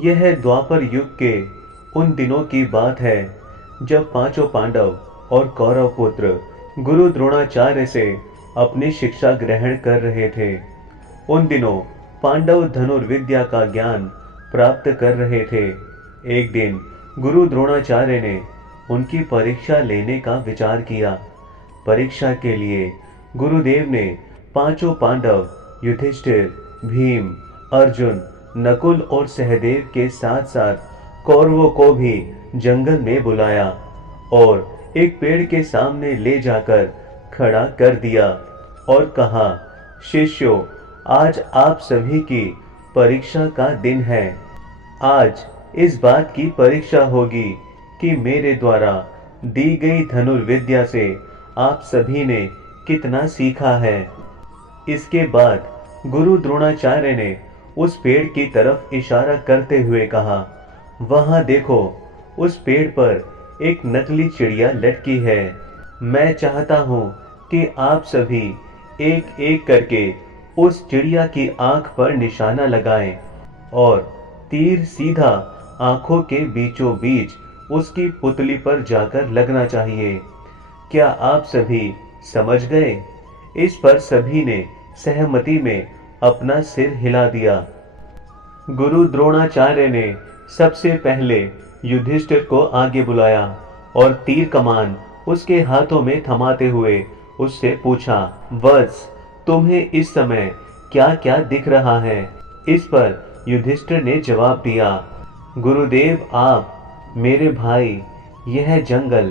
यह द्वापर युग के उन दिनों की बात है जब पांचों पांडव और कौरव पुत्र गुरु द्रोणाचार्य से अपनी शिक्षा ग्रहण कर रहे थे। उन दिनों पांडव धनुर्विद्या का ज्ञान प्राप्त कर रहे थे। एक दिन गुरु द्रोणाचार्य ने उनकी परीक्षा लेने का विचार किया। परीक्षा के लिए गुरुदेव ने पांचों पांडव युधिष्ठिर, भीम, अर्जुन, नकुल और सहदेव के साथ साथ कौरवों को भी जंगल में बुलाया और एक पेड़ के सामने ले जाकर खड़ा कर दिया और कहा, शिष्यों, आज आप सभी की परीक्षा का दिन है। आज इस बात की परीक्षा होगी कि मेरे द्वारा दी गई धनुर्विद्या से आप सभी ने कितना सीखा है। इसके बाद गुरु द्रोणाचार्य ने उस पेड़ की तरफ इशारा करते हुए कहा, वहां देखो, उस पेड़ पर एक नकली चिड़िया लटकी है। मैं चाहता हूं कि आप सभी एक एक करके उस चिड़िया की आंख पर निशाना लगाएं और तीर सीधा आंखों के बीचों बीच उसकी पुतली पर जाकर लगना चाहिए। क्या आप सभी समझ गए? इस पर सभी ने सहमति में अपना सिर हिला दिया। गुरु द्रोणाचार्य ने सबसे पहले युधिष्ठिर को आगे बुलाया और तीर कमान उसके हाथों में थमाते हुए उससे पूछा, वत्स, तुम्हें इस समय क्या क्या दिख रहा है? इस पर युधिष्ठिर ने जवाब दिया, गुरुदेव, आप, मेरे भाई, यह जंगल,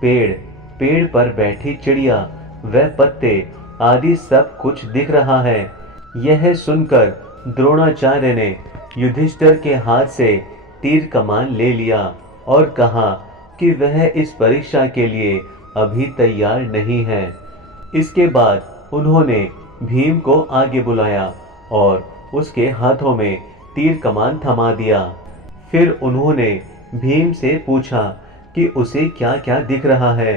पेड़, पेड़ पर बैठी चिड़िया, वह पत्ते आदि सब कुछ दिख रहा है। यह सुनकर द्रोणाचार्य ने युधिष्ठिर के हाथ से तीर कमान ले लिया और कहा कि वह इस परीक्षा के लिए अभी तैयार नहीं है। इसके बाद उन्होंने भीम को आगे बुलाया और उसके हाथों में तीर कमान थमा दिया। फिर उन्होंने भीम से पूछा कि उसे क्या क्या दिख रहा है।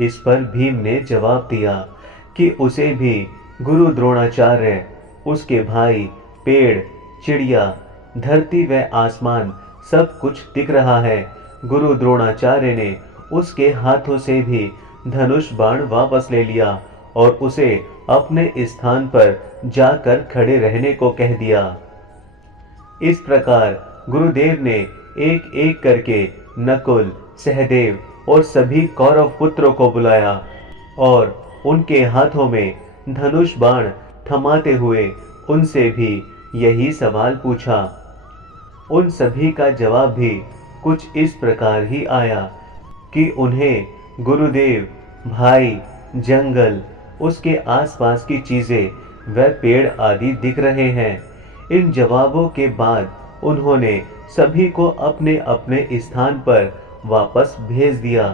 इस पर भीम ने जवाब दिया कि उसे भी गुरु द्रोणाचार्य, उसके भाई, पेड़, चिड़िया, धरती व आसमान सब कुछ दिख रहा है। गुरु द्रोणाचार्य ने उसके हाथों से भी धनुष बाण वापस ले लिया और उसे अपने स्थान पर जाकर खड़े रहने को कह दिया। इस प्रकार गुरुदेव ने एक एक करके नकुल, सहदेव और सभी कौरव पुत्रों को बुलाया और उनके हाथों में धनुष बाण थमाते हुए उनसे भी यही सवाल पूछा। उन सभी का जवाब भी कुछ इस प्रकार ही आया कि उन्हें गुरुदेव, भाई, जंगल, उसके आसपास की चीजें व पेड़ आदि दिख रहे हैं। इन जवाबों के बाद उन्होंने सभी को अपने अपने स्थान पर वापस भेज दिया।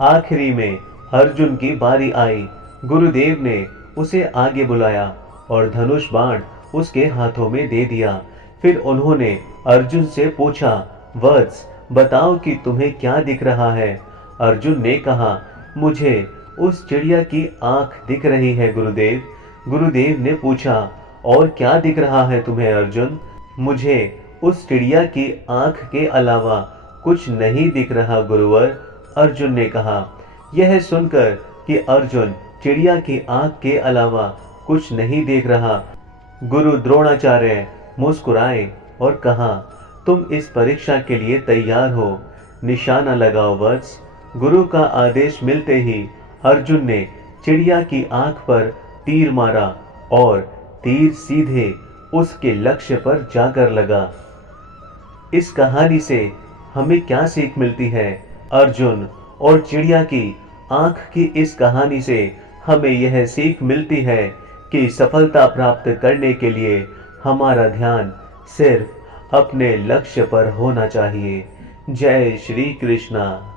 आखिरी में अर्जुन की बारी आई। गुरुदेव ने उसे आगे बुलाया और धनुष बाण उसके हाथों में दे दिया। फिर उन्होंने अर्जुन से पूछा, वत्स, बताओ कि तुम्हें क्या दिख रहा है? अर्जुन ने कहा, मुझे उस चिड़िया की आंख दिख रही है गुरुदेव। गुरुदेव ने पूछा, और क्या दिख रहा है तुम्हें अर्जुन? मुझे उस चिड़िया की आंख के अलावा कुछ नहीं दिख रहा गुरुवर, अर्जुन ने कहा। यह सुनकर कि अर्जुन चिड़िया की आंख के अलावा कुछ नहीं देख रहा, गुरु द्रोणाचार्य मुस्कुराए और कहा, तुम इस परीक्षा के लिए तैयार हो, निशाना लगाओ वत्स। गुरु का आदेश मिलते ही अर्जुन ने चिड़िया की आंख पर तीर मारा और तीर सीधे उसके लक्ष्य पर जाकर लगा। इस कहानी से हमें क्या सीख मिलती है? अर्जुन और चिड़िया की आंख की इस कहानी से हमें यह सीख मिलती है कि सफलता प्राप्त करने के लिए हमारा ध्यान सिर्फ अपने लक्ष्य पर होना चाहिए। जय श्री कृष्णा।